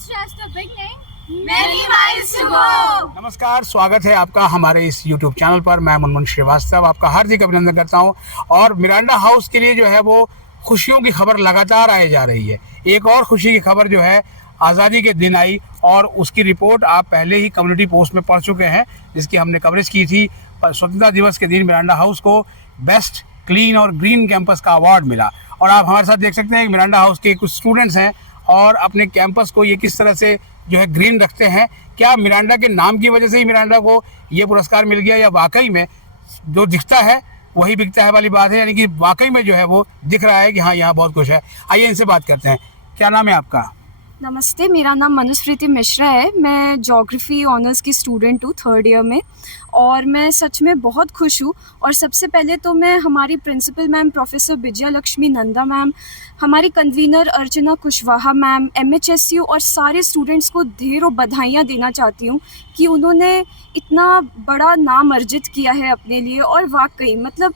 It's just the beginning. Many miles to go. नमस्कार, स्वागत है आपका हमारे इस YouTube चैनल पर। मैं मुनमुन श्रीवास्तव आपका हार्दिक अभिनंदन करता हूं। और मिरांडा हाउस के लिए जो है वो खुशियों की खबर लगातार आई जा रही है। एक और खुशी की खबर जो है आज़ादी के दिन आई और उसकी रिपोर्ट आप पहले ही कम्युनिटी पोस्ट में पढ़ चुके हैं, जिसकी हमने कवरेज की थी। स्वतंत्रता दिवस के दिन मिरांडा हाउस को बेस्ट क्लीन और ग्रीन कैंपस का अवार्ड मिला। और आप हमारे साथ देख सकते हैं कि मिरांडा हाउस के कुछ स्टूडेंट्स हैं और अपने कैंपस को ये किस तरह से जो है ग्रीन रखते हैं। क्या मिरांडा के नाम की वजह से ही मिरांडा को ये पुरस्कार मिल गया, या वाकई में जो दिखता है वही बिकता है वाली बात है, यानी कि वाकई में जो है वो दिख रहा है कि हाँ यहाँ बहुत कुछ है। आइए इनसे बात करते हैं। क्या नाम है आपका? नमस्ते, मेरा नाम मनुस्मृति मिश्रा है। मैं ज्योग्राफी ऑनर्स की स्टूडेंट हूँ 3rd ईयर में, और मैं सच में बहुत खुश हूँ। और सबसे पहले तो मैं हमारी principal ma'am professor Vijaya Lakshmi Nanda ma'am, हमारी convener Archana Kushwaha ma'am, MHSU और सारे स्टूडेंट्स को ढेरों बधाइयाँ देना चाहती हूँ कि उन्होंने इतना बड़ा नाम अर्जित किया है अपने लिए। और वाकई मतलब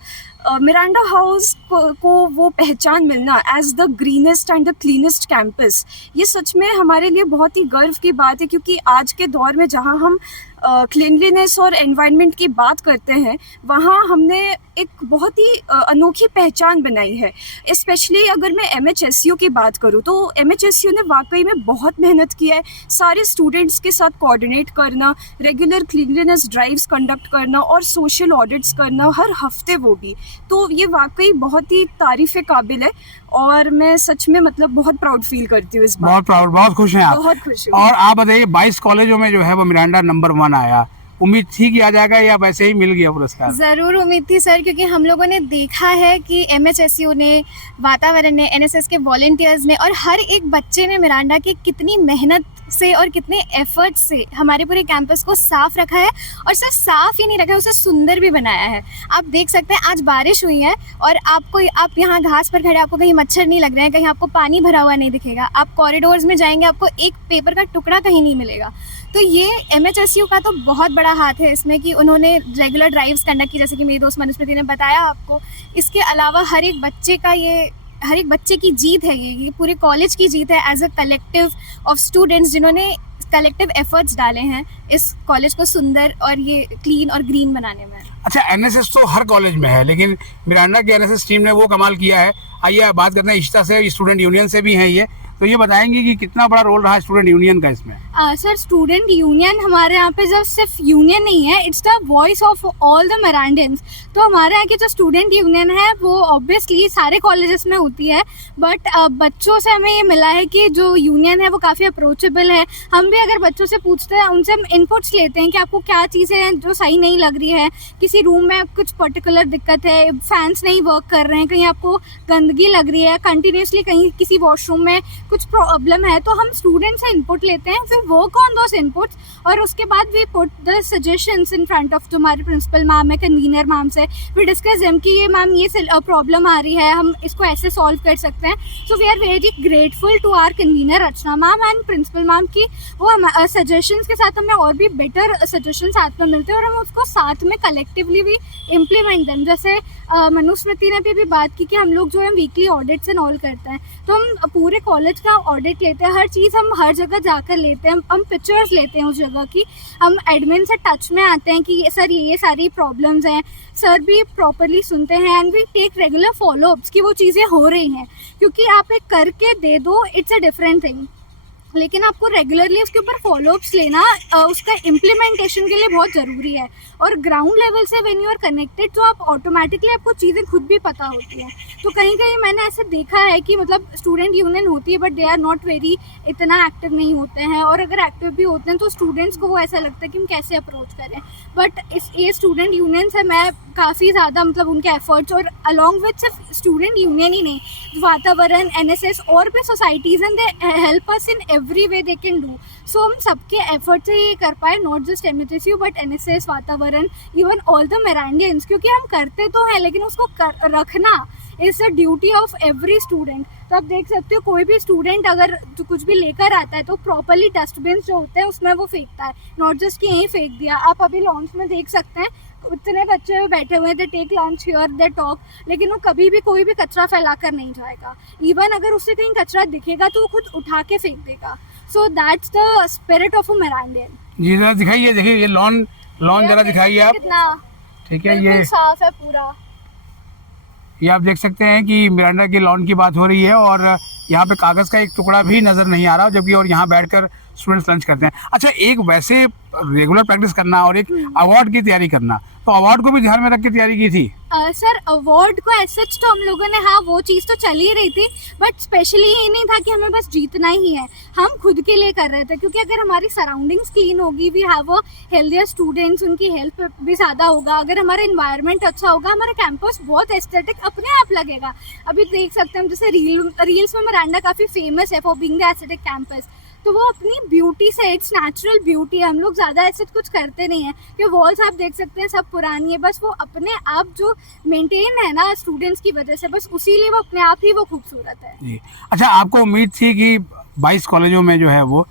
मिरांडा हाउस को वो पहचान मिलना as the greenest and the cleanest campus, ये सच में हमारे लिए बहुत ही गर्व की बात है। क्योंकि आज के दौर में जहाँ हम क्लीनलीनेस और एनवायरनमेंट की बात करते हैं, वहाँ हमने एक बहुत ही अनोखी पहचान बनाई है। स्पेशली अगर मैं MHSU की बात करूँ तो MHSU ने वाकई में बहुत मेहनत किया है। सारे स्टूडेंट्स के साथ कोऑर्डिनेट करना, रेगुलर क्लीनलीनेस ड्राइव्स कंडक्ट करना और सोशल ऑडिट्स करना हर हफ्ते, वो भी। तो ये वाकई बहुत ही तारीफ़ काबिल है और मैं सच में मतलब बहुत प्राउड फील करती हूँ इस बात। बहुत प्राउड, बहुत खुश हैं आप? बहुत खुश हूँ। और आप बताइए, 22 कॉलेजों में जो है वो मिरांडा नंबर 1 आया। उम्मीद थी कि आ जाएगा या वैसे ही मिल गया पुरस्कार? जरूर उम्मीद थी सर, क्योंकि हम लोगों ने देखा है कि MHSU ने, वातावरण ने, NSS के वॉलेंटियर्स ने और हर एक बच्चे ने मिरांडा की कितनी मेहनत से और कितने एफर्ट से हमारे पूरे कैंपस को साफ रखा है। और सिर्फ साफ ही नहीं रखा है, उसे सुंदर भी बनाया है। आप देख सकते हैं आज बारिश हुई है और आप यहाँ घास पर खड़े, आपको कहीं मच्छर नहीं लग रहे हैं, कहीं आपको पानी भरा हुआ नहीं दिखेगा। आप कॉरिडोर्स में जाएंगे, आपको एक पेपर का टुकड़ा कहीं नहीं मिलेगा। तो ये MHSU का तो बहुत बड़ा हाथ है इसमें कि उन्होंने रेगुलर ड्राइव्स कंडक्ट की, जैसे कि मेरी दोस्त मनुस्मृति ने बताया आपको। इसके अलावा हर एक बच्चे की जीत है, ये पूरे कॉलेज की जीत है as a collective of students, जिन्होंने कलेक्टिव एफर्ट्स डाले हैं इस कॉलेज को सुंदर और ये क्लीन और ग्रीन बनाने में। अच्छा, NSS तो हर कॉलेज में है, लेकिन मिरांडा की NSS टीम ने वो कमाल किया है। आइए बात करते हैं इशिता से, स्टूडेंट यूनियन से भी हैं ये, तो ये बताएंगे कि कितना बड़ा रोल रहा स्टूडेंट यूनियन का इसमें? सर, स्टूडेंट यूनियन हमारे यहाँ पे जब सिर्फ यूनियन नहीं है, it's the voice of all the Mirandians. तो हमारे यहाँ की जो स्टूडेंट यूनियन है वो ऑब्वियसली सारे कॉलेजेस में होती है, बट बच्चों से हमें ये मिला है कि जो यूनियन है वो काफ़ी अप्रोचेबल है। हम भी अगर बच्चों से पूछते हैं, उनसे हम इनपुट्स लेते हैं कि आपको क्या चीज़ें हैं जो सही नहीं लग रही है, किसी रूम में कुछ पर्टिकुलर दिक्कत है, फैंस नहीं वर्क कर रहे हैं, कहीं आपको गंदगी लग रही है, कंटिन्यूसली कहीं किसी वॉशरूम में कुछ प्रॉब्लम है, तो हम स्टूडेंट से इनपुट लेते हैं, फिर वर्क ऑन दोस इनपुट्स, और उसके बाद we put the suggestions in front of जो हमारे प्रिंसिपल मैम है, कन्वीनर मैम से वी डिस्कस देम कि ये मैम ये प्रॉब्लम आ रही है, हम इसको ऐसे सॉल्व कर सकते हैं। So we are very grateful to our convener Rachna ma'am and principal ma'am की वो सजेशंस के साथ हमें और भी बेटर सजेशन साथ में मिलते हैं और हम उसको साथ में कलेक्टिवली भी इम्प्लीमेंट दें। जैसे मनुस्मृति ने भी बात की कि हम लोग जो है वीकली ऑडिट्स एंड ऑल करते हैं, तो हम पूरे कॉलेज का ऑडिट लेते हैं, हर चीज़ हम हर जगह जाकर लेते हैं, हम पिक्चर्स लेते हैं उस जगह की, हम एडमिन से टच में आते हैं कि सर ये सारी प्रॉब्लम्स हैं, सर भी प्रॉपरली सुनते हैं and we take regular followups कि वो चीज़ें हो रही हैं। क्योंकि आप एक करके दे दो, इट्स अ डिफरेंट थिंग, लेकिन आपको रेगुलरली उसके ऊपर फॉलोअप्स लेना उसका इम्प्लीमेंटेशन के लिए बहुत ज़रूरी है। और ग्राउंड लेवल से व्हेन यू आर कनेक्टेड तो आप ऑटोमेटिकली आपको चीज़ें खुद भी पता होती हैं। तो कहीं कहीं मैंने ऐसे देखा है कि मतलब स्टूडेंट यूनियन होती है but they are not very इतना एक्टिव नहीं होते हैं, और अगर एक्टिव भी होते हैं तो स्टूडेंट्स को वो ऐसा लगता है कि हम कैसे अप्रोच करें। बट ये स्टूडेंट यूनियन से मैं काफ़ी ज़्यादा मतलब उनके एफर्ट्स, और अलॉन्ग विथ सिर्फ स्टूडेंट यूनियन ही नहीं, वातावरण, NSS और भी societies and they help us in every way they can do. So हम सबके एफर्ट से ये कर पाए, not just MHSU but NSS, Vatavaran, even all the Mirandians, क्योंकि हम करते तो हैं लेकिन उसको रखना is a duty of every student. तो आप देख सकते हो कोई भी स्टूडेंट अगर जो कुछ भी लेकर आता है तो प्रॉपरली डस्टबिन जो होते हैं उसमें वो फेंकता है, नॉट जस्ट कि यहीं फेंक दिया। आप अभी लॉन्च में देख सकते हैं इतने बच्चे बैठे हुए हैं, they take lunch here, they talk, लेकिन वो कभी भी कोई भी कचरा फैला कर नहीं जाएगा। इवन अगर उससे कहीं कचरा दिखेगा तो वो खुद उठा के फेंक देगा। So that's the spirit of a Mirandian. जी जरा दिखाइए, देखिए ये लॉन जरा दिखाइए आप, कितना ठीक है। बिल्कुल ये साफ है पूरा। आप देख सकते हैं कि मिरांडा के लॉन की बात हो रही है और यहाँ पे कागज़ का एक टुकड़ा भी नज़र नहीं आ रहा, जबकि और यहाँ बैठकर स्टूडेंट्स लंच करते हैं। अच्छा, एक वैसे रेगुलर प्रैक्टिस करना और एक अवार्ड की तैयारी करना, तो अवार्ड को भी ध्यान में रख के तैयारी की थी? सर अवार्ड को एज सच तो हम लोगों ने, हाँ वो चीज़ तो चल ही रही थी, बट स्पेशली ये नहीं था कि हमें बस जीतना ही है, हम खुद के लिए कर रहे थे। क्योंकि अगर हमारी सराउंडिंग्स क्लीन होगी, we have a healthier students, उनकी हेल्थ भी ज़्यादा होगा, अगर हमारा इन्वायरमेंट अच्छा होगा, हमारा कैंपस बहुत एस्थेटिक अपने आप लगेगा। अभी देख सकते हैं जैसे रील्स में मिरांडा काफ़ी फेमस है for being the aesthetic campus, तो वो अपनी ब्यूटी से, इट्स नेचुरल ब्यूटी है। हम लोग ज़्यादा ऐसे कुछ करते नहीं हैं कि वॉल्स आप देख सकते हैं सब पुरानी है, बस वो अपने आप जो मेंटेन है ना स्टूडेंट्स की वजह से, बस उसी लिए वो अपने आप ही वो खूबसूरत है जी। अच्छा, आपको उम्मीद थी कि 22 कॉलेजों में जो है वो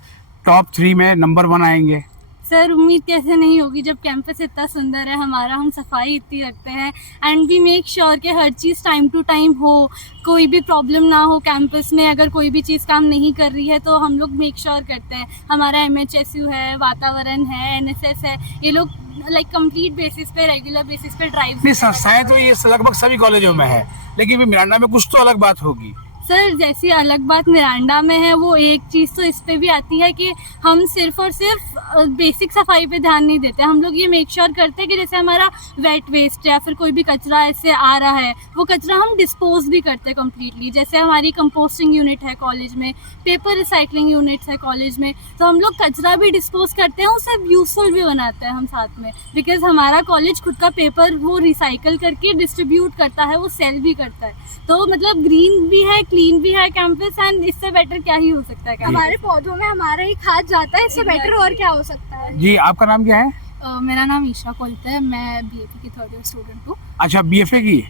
टॉप 3 में नंबर 1 आएंगे? सर उम्मीद कैसे नहीं होगी जब कैंपस इतना सुंदर है हमारा, हम सफाई इतनी रखते हैं एंड वी मेक श्योर कि हर चीज़ टाइम टू टाइम हो, कोई भी प्रॉब्लम ना हो कैंपस में। अगर कोई भी चीज़ काम नहीं कर रही है तो हम लोग मेक श्योर करते हैं। हमारा MHSU है, वातावरण है, NSS है, ये लोग लाइक कंप्लीट बेसिस पे, रेगुलर बेसिस पे ड्राइव। नहीं, संस्थाएं तो ये लगभग सभी कॉलेजों में है, लेकिन भी मिरांडा में कुछ तो अलग बात होगी। सर जैसी अलग बात मिरांडा में है, वो एक चीज़ तो इस पे भी आती है कि हम सिर्फ और सिर्फ बेसिक सफाई पे ध्यान नहीं देते। हम लोग ये मेक श्योर करते हैं कि जैसे हमारा वेट वेस्ट या फिर कोई भी कचरा ऐसे आ रहा है, वो कचरा हम डिस्पोज भी करते हैं कम्प्लीटली। जैसे हमारी कंपोस्टिंग यूनिट है कॉलेज में, पेपर रिसाइकलिंग यूनिट्स है कॉलेज में, तो हम लोग कचरा भी डिस्पोज करते हैं, उसे यूजफुल भी बनाते हैं हम साथ में। बिकॉज हमारा कॉलेज खुद का पेपर वो रिसाइकल करके डिस्ट्रीब्यूट करता है, वो सेल भी करता है। तो मतलब ग्रीन भी है, क्लीन भी है कैंपस, एंड इससे बेटर क्या ही हो सकता है। हमारे पौधों में हमारा ही खाद जाता है, इससे बेटर और क्या हो सकता है। जी, आपका नाम क्या है? मेरा नाम ईशा कोलते है, मैं BAP की 3rd ईयर स्टूडेंट हूँ। अच्छा, BFA की?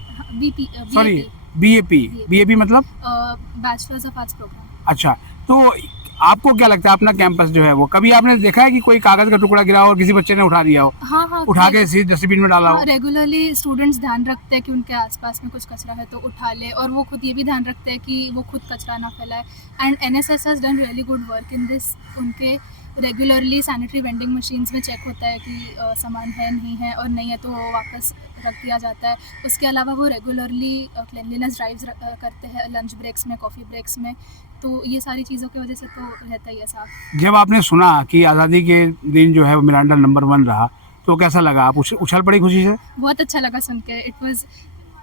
सॉरी, BAP मतलब बैचलर्स ऑफ आर्ट्स प्रोग्राम। अच्छा, तो आपको क्या लगता है अपना कैंपस जो है वो, कभी आपने देखा है कि कोई कागज का टुकड़ा गिरा हो और किसी बच्चे ने उठा दिया हो? हाँ, उठा के सीधे डस्टबिन में डाला हो? रेगुलरली स्टूडेंट्स ध्यान रखते हैं कि उनके आसपास में कुछ कचरा है तो उठा ले, और वो खुद ये भी ध्यान रखते हैं कि वो खुद कचरा ना फैलाए। And NSS has done really good work in this. उनके रेगुलरली सैनिटरी वेंडिंग मशीन्स में चेक होता है कि सामान है नहीं है, और नहीं है तो वो वापस रख दिया जाता है। उसके अलावा वो रेगुलरली क्लिनलीनेस ड्राइव्स करते हैं लंच ब्रेक्स में, कॉफ़ी ब्रेक्स में, तो ये सारी चीज़ों की वजह से तो रहता ही है साफ। जब आपने सुना कि आज़ादी के दिन जो है वो मिरांडा नंबर 1 रहा, तो कैसा लगा? आप उछल पड़ी खुशी से? बहुत अच्छा लगा सुन के। इट वाज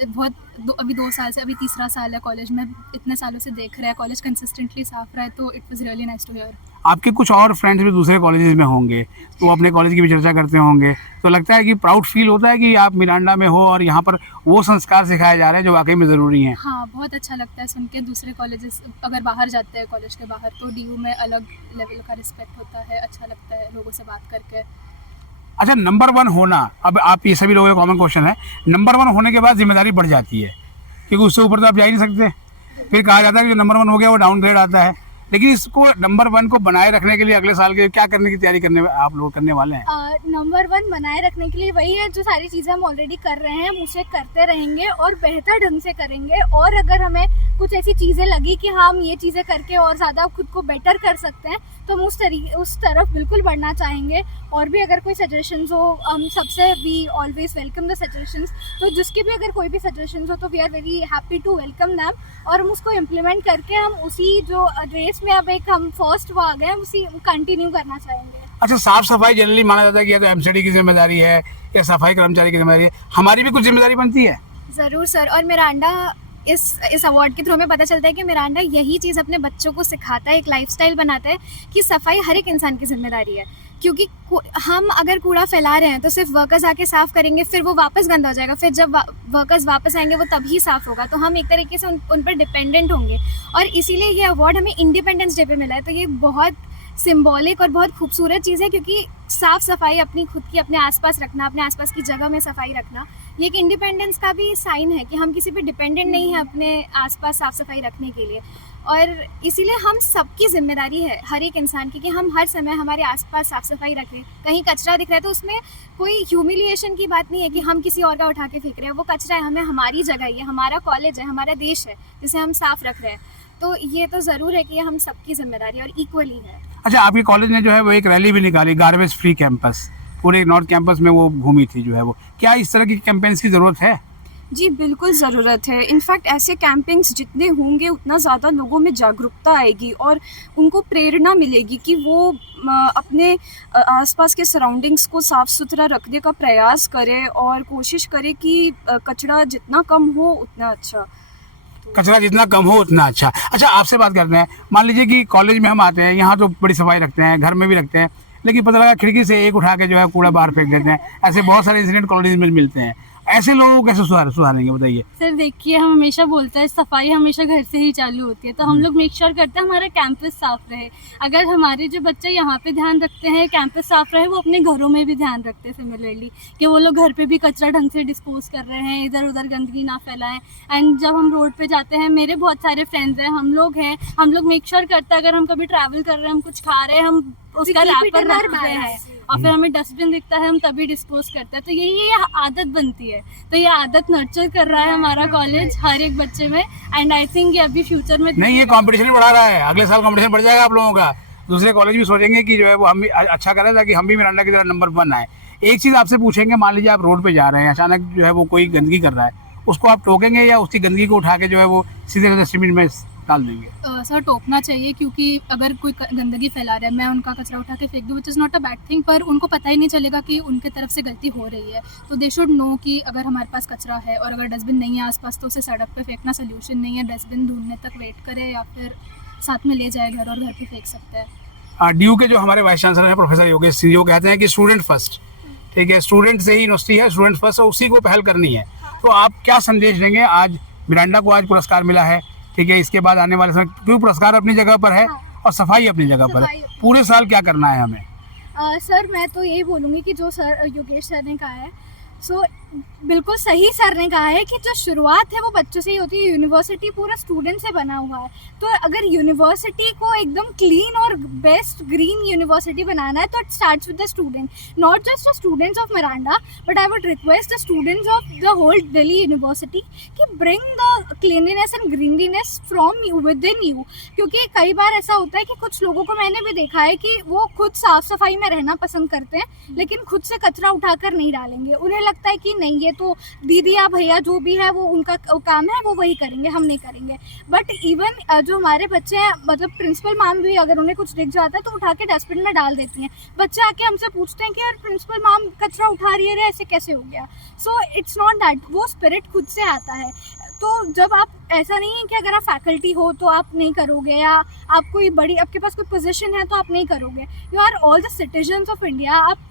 बहुत अभी 2 साल से, अभी 3रा साल है कॉलेज में, इतने सालों से देख रहे हैं कॉलेज कंसिस्टेंटली साफ रहा है, तो it was really nice to hear. आपके कुछ और फ्रेंड्स भी दूसरे कॉलेजेस में होंगे, तो वो अपने कॉलेज की भी चर्चा करते होंगे, तो लगता है कि प्राउड फील होता है कि आप मिरांडा में हो और यहाँ पर वो संस्कार सिखाए जा रहे हैं जो वाकई में ज़रूरी हैं? हाँ, बहुत अच्छा लगता है सुन के। दूसरे कॉलेजेस अगर बाहर जाते हैं कॉलेज के बाहर, तो DU में अलग लेवल का रिस्पेक्ट होता है, अच्छा लगता है लोगों से बात करके। अच्छा, नंबर 1 होना, अब आप ये सभी लोगों का कॉमन क्वेश्चन है, नंबर 1 होने के बाद जिम्मेदारी बढ़ जाती है, क्योंकि उससे ऊपर तो आप जा ही नहीं सकते। फिर कहा जाता है कि जो नंबर 1 हो गया वो डाउनग्रेड आता है, लेकिन इसको नंबर 1 को बनाए रखने के लिए अगले साल के क्या करने की तैयारी करने आप लोग करने वाले हैं? नंबर 1 बनाए रखने के लिए वही है, जो सारी चीज़ें हम ऑलरेडी कर रहे हैं, हम उसे करते रहेंगे और बेहतर ढंग से करेंगे। और अगर हमें कुछ ऐसी चीज़ें लगी कि हाँ हम ये चीज़ें करके और ज़्यादा खुद को बेटर कर सकते हैं, तो हम उस तरफ बिल्कुल बढ़ना चाहेंगे। और भी अगर कोई सजेशंस हो, हम सबसे we always welcome the suggestions, तो जिसके भी अगर कोई भी सजेशंस हो तो we are very happy to welcome them, और हम उसको इम्प्लीमेंट करके हम उसी जो रेस में अब एक हम फर्स्ट वो आ गए, उसी कंटिन्यू करना चाहेंगे। अच्छा, साफ सफाई जनरली माना जाता है कि या तो MCD की जिम्मेदारी है या सफाई कर्मचारी की जिम्मेदारी है, हमारी भी कुछ जिम्मेदारी बनती है? ज़रूर सर, और मिरांडा इस अवार्ड के थ्रू में पता चलता है कि मिरांडा यही चीज़ अपने बच्चों को सिखाता है, एक लाइफस्टाइल बनाता है कि सफाई हर एक इंसान की जिम्मेदारी है। क्योंकि हम अगर कूड़ा फैला रहे हैं तो सिर्फ वर्कर्स आके साफ़ करेंगे, फिर वो वापस गंदा हो जाएगा, फिर जब वर्कर्स वापस आएंगे वो तभी साफ़ होगा, तो हम एक तरीके से उन पर डिपेंडेंट होंगे। और इसीलिए ये अवार्ड हमें इंडिपेंडेंस डे पे मिला है, तो ये बहुत सिंबॉलिक और बहुत खूबसूरत चीज़ है, क्योंकि साफ़ सफाई अपनी खुद की, अपने आसपास रखना, अपने आसपास की जगह में सफाई रखना, ये एक इंडिपेंडेंस का भी साइन है कि हम किसी पे डिपेंडेंट नहीं है अपने आसपास साफ़ सफाई रखने के लिए। और इसीलिए हम सबकी जिम्मेदारी है, हर एक इंसान की, कि हम हर समय हमारे आसपास साफ़ सफाई रखें। कहीं कचरा दिख रहा है तो उसमें कोई ह्यूमिलिएशन की बात नहीं है कि हम किसी और का उठा के फेंक रहे हैं, वो कचरा है, हमें हमारी जगह है, हमारा कॉलेज है, हमारा देश है जिसे हम साफ़ रख रहे हैं। तो ये तो ज़रूर है कि ये हम सबकी जिम्मेदारी और इक्वली है। अच्छा, आपके कॉलेज ने जो है वो एक रैली भी निकाली, गार्बेज फ्री कैंपस, पूरे नॉर्थ कैंपस में वो घूमी थी जो है वो, क्या इस तरह की कैंपेन्स की ज़रूरत है? जी बिल्कुल ज़रूरत है। इनफैक्ट ऐसे कैंपेन्स जितने होंगे उतना ज़्यादा लोगों में जागरूकता आएगी और उनको प्रेरणा मिलेगी कि वो अपने आसपास के सराउंडिंग्स को साफ़ सुथरा रखने का प्रयास करें और कोशिश करें कि कचरा जितना कम हो उतना अच्छा। कचरा जितना कम हो उतना अच्छा। अच्छा, आपसे बात करते हैं, मान लीजिए कि कॉलेज में हम आते हैं, यहाँ तो बड़ी सफाई रखते हैं, घर में भी रखते हैं, लेकिन पता लगा खिड़की से एक उठा के जो है कूड़ा बाहर फेंक देते हैं। ऐसे बहुत सारे इंसिडेंट कॉलेज में मिलते हैं। ऐसे लोगों को कैसे सुधारेंगे, बताइए? सर देखिए, हम हमेशा बोलते हैं सफाई हमेशा घर से ही चालू होती है, तो हम लोग मेक श्योर करते हैं हमारा कैंपस साफ रहे। अगर हमारे जो बच्चे यहाँ पे ध्यान रखते हैं कैंपस साफ रहे, वो अपने घरों में भी ध्यान रखते हैं सिमिलरली, कि वो लोग घर पे भी कचरा ढंग से डिस्पोज कर रहे हैं, इधर उधर गंदगी ना फैलाएं। एंड जब हम रोड पे जाते हैं, मेरे बहुत सारे फ्रेंड्स हैं, हम लोग मेक श्योर करते हैं अगर हम कभी ट्रैवल कर रहे हैं, हम कुछ खा रहे हैं, हम उसका रैपर रख रहे हैं और फिर हमें डस्टबिन दिखता है हम तभी डिस्पोज करते हैं। तो यही ये आदत बनती है, तो ये आदत नर्चर कर रहा है हमारा कॉलेज हर एक बच्चे में। एंड आई थिंक ये अभी फ्यूचर में नहीं, ये कंपटीशन बढ़ा रहा है, अगले साल कंपटीशन बढ़ जाएगा आप लोगों का। दूसरे कॉलेज भी सोचेंगे कि जो है वो हम भी अच्छा करें ताकि हम भी मिरांडा की तरह नंबर 1 आए। एक चीज़ आपसे पूछेंगे, मान लीजिए आप रोड पे जा रहे हैं, अचानक जो है वो कोई गंदगी कर रहा है, उसको आप टोकेंगे या उसकी गंदगी को उठा के जो है वो सीधे डस्टबिन में डाल देंगे? सर टोकना चाहिए, क्योंकि अगर कोई गंदगी फैला रहा है, मैं उनका कचरा उठा के फेंक दूँ, which is not a bad thing, पर उनको पता ही नहीं चलेगा कि उनके तरफ से गलती हो रही है। तो दे शुड नो कि अगर हमारे पास कचरा है और अगर डस्टबिन नहीं है आसपास, तो उसे सड़क पे फेंकना सोल्यूशन नहीं है। डस्टबिन ढूंढने तक वेट करे या फिर साथ में ले जाए घर और घर पे फेंक सकते हैं। ड्यू के जो हमारे वाइस चांसलर हैं प्रोफेसर योगेश सिंह, जो कहते हैं कि स्टूडेंट फर्स्ट, ठीक है, स्टूडेंट से ही यूनिवर्सिटी है, स्टूडेंट फर्स्ट, और उसी को पहल करनी है। तो आप क्या संदेश देंगे? आज मिरांडा को आज पुरस्कार मिला है, ठीक है, इसके बाद आने वाले समय क्योंकि पुरस्कार अपनी जगह पर है और सफाई अपनी जगह पर है, पूरे साल क्या करना है हमें? सर मैं तो यही बोलूँगी कि जो सर योगेश सर ने कहा है, सो बिल्कुल सही सर ने कहा है कि जो शुरुआत है वो बच्चों से ही होती है। यूनिवर्सिटी पूरा स्टूडेंट से बना हुआ है, तो अगर यूनिवर्सिटी को एकदम क्लीन और बेस्ट ग्रीन यूनिवर्सिटी बनाना है तो it starts with the student, not just the students of Miranda, but I would request the students of the whole Delhi University कि bring the cleanliness and greenliness from within you. क्योंकि कई बार ऐसा होता है कि कुछ लोगों को मैंने भी देखा है कि वो खुद साफ सफाई में रहना पसंद करते हैं, लेकिन खुद से कचरा उठाकर नहीं डालेंगे। उन्हें लगता है कि नहीं, ये तो दीदी या भैया जो भी है वो उनका काम है, वो वही करेंगे, हम नहीं करेंगे। बट इवन जो हमारे बच्चे हैं, मतलब प्रिंसिपल मैम भी अगर उन्हें कुछ दिख जाता है तो उठा के डस्टबिन में डाल देती हैं। बच्चे आके हमसे पूछते हैं कि यार प्रिंसिपल मैम कचरा उठा रही है, ऐसे कैसे हो गया? सो इट्स नॉट दैट, वो स्पिरिट खुद से आता है। तो जब आप, ऐसा नहीं है कि अगर आप फैकल्टी हो तो आप नहीं करोगे, या आप कोई बड़ी, आपके पास कोई पोजीशन है तो आप नहीं करोगे। You are all the citizens of India, आप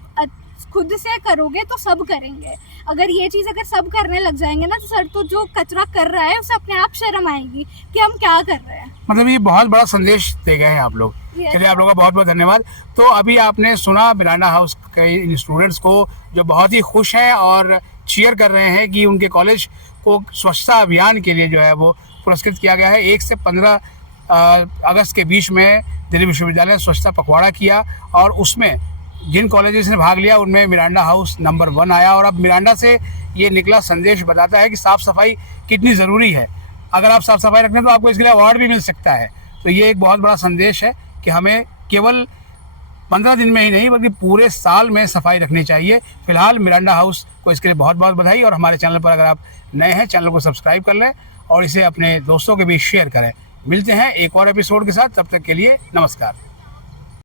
खुद से करोगे तो सब करेंगे। अगर ये चीज़ अगर सब करने लग जाएंगे ना, तो सर तो जो कचरा कर रहा है उसे अपने आप शर्म आएगी कि हम क्या कर रहे हैं। मतलब ये बहुत बड़ा संदेश दे गए हैं आप लोग। चलिए, आप लोगों का बहुत बहुत धन्यवाद। तो अभी आपने सुना मिरांडा हाउस के स्टूडेंट्स को जो बहुत ही खुश हैं और चीयर कर रहे हैं कि उनके कॉलेज को स्वच्छता अभियान के लिए जो है वो पुरस्कृत किया गया है। 1 से 15 अगस्त के बीच में दिल्ली विश्वविद्यालय स्वच्छता पखवाड़ा किया और उसमें जिन कॉलेजेस ने भाग लिया उनमें मिरांडा हाउस नंबर 1 आया। और अब मिरांडा से ये निकला संदेश बताता है कि साफ़ सफाई कितनी ज़रूरी है। अगर आप साफ़ सफाई रखते हैं तो आपको इसके लिए अवार्ड भी मिल सकता है। तो ये एक बहुत बड़ा संदेश है कि हमें केवल 15 दिन में ही नहीं बल्कि पूरे साल में सफाई रखनी चाहिए। फिलहाल मिरांडा हाउस को इसके लिए बहुत बहुत बधाई। और हमारे चैनल पर अगर आप नए हैं, चैनल को सब्सक्राइब कर लें और इसे अपने दोस्तों के बीच शेयर करें। मिलते हैं एक और एपिसोड के साथ, तब तक के लिए नमस्कार।